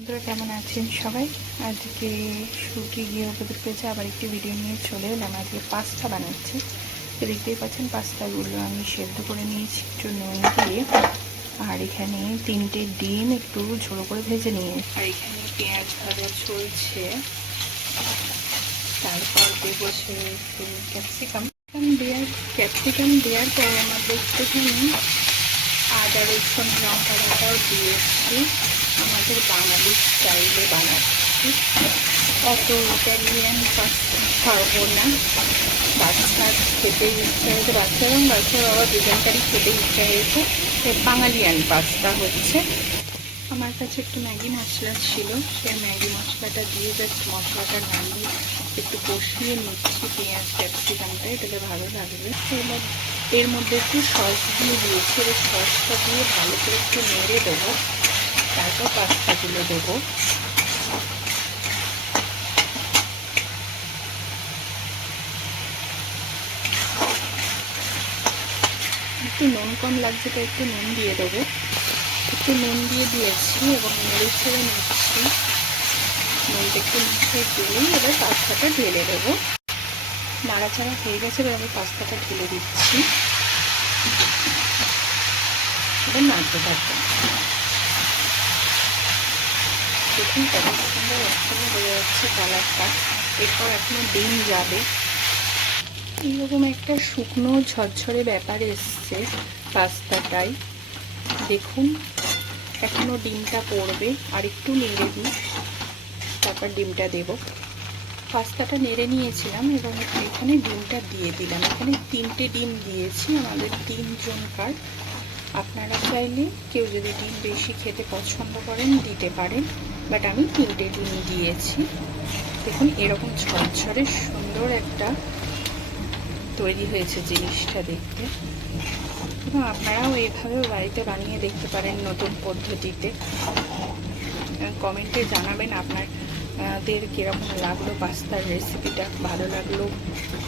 বন্ধুরা কেমন আছেন সবাই? আজকে সুখী গৃহবধূর পেজে আবার একটি ভিডিও নিয়ে চলে এলাম। আজকে পাস্তা বানাচ্ছি। তো দেখতেই পাচ্ছেন পাস্তাগুলো আমি সেদ্ধ করে নিয়েছি একটু নুন দিয়ে। আর এখানে 3টে ডিম একটু ঝোড়ো করে ভেজে নিয়ে, আর এখানে পেঁয়াজ ভাজা চলছে। তারপর দেবো সে একটু ক্যাপসিকাম দেওয়ার পরে আমার একটুখানি আদা রসুন লঙ্কা বাটাও দিয়েছি। আমাদের বাঙালি স্টাইলে বানাচ্ছি, অত ইটালিয়ান পাস্তা খাবো না। বাচ্চার খেতে ইচ্ছা হয়েছে, বাচ্চা এবং বাচ্চার বাবা দুজনকারই খেতে ইচ্ছা হয়েছে। বাঙালিয়ান পাস্তা হচ্ছে। আমার কাছে একটু ম্যাগি মশলা ছিল, সেই ম্যাগি মশলাটা দিয়ে জাস্ট মশলাটা নামিয়ে একটু কষিয়ে নিচ্ছি পেঁয়াজ ক্যাপসিকামটা, এটাতে ভালো লাগবে। এর মধ্যে একটু সস দিয়ে দিয়েছি, এবার সসটা দিয়ে ভালো করে একটু নেড়ে দেবো, তারপর পাস্তাগুলো দেবো। একটু নুন কম লাগছে, তো একটু নুন দিয়ে দেবো। একটু নুন দিয়ে দিয়েছি এবং নেড়ে ছেড়ে নিচ্ছি। নুনটা একটু মিশিয়ে দিলেই এবার পাস্তাটা ঢেলে দেবো। নাড়াচাড়া হয়ে গেছে, এবার আমি পাস্তাটা ঢেলে দিচ্ছি। এবার নাড়তে থাকবো। দেখুন কত সুন্দর একসঙ্গে হয়ে যাচ্ছে কালারটা। এরপর এখনো ডিম যাবে। এইরকম একটা শুকনো ঝরঝরে ব্যাপার এসছে পাস্তাটাই। দেখুন এখনো ডিমটা পড়বে, আর একটু নেড়ে দিই, তারপর ডিমটা দেব। পাস্তাটা নেড়ে নিয়েছিলাম এবং এখানে ডিমটা দিয়ে দিলাম। এখানে 3টে ডিম দিয়েছি, আমাদের 3 জনকার। আপনারা চাইলে কেউ যদি ডিম বেশি খেতে পছন্দ করেন দিতে পারেন, বাট আমি 3টে ডিম দিয়েছি। দেখুন এরকম ঝরঝরে সুন্দর একটা তৈরি হয়েছে জিনিসটা দেখতে। এবং আপনারাও এইভাবেও বাড়িতে বানিয়ে দেখতে পারেন নতুন পদ্ধতিতে। কমেন্টে জানাবেন আপনাদের কীরকম লাগলো পাস্তার রেসিপিটা, ভালো লাগলো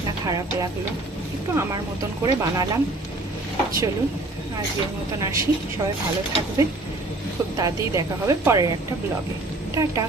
না খারাপ লাগলো। একটু আমার মতন করে বানালাম। চলুন আজকের মতন আসি, সবাই ভালো থাকবেন। খুব তাড়াতাড়ি দেখা হবে পরের একটা ব্লগে। টাটা।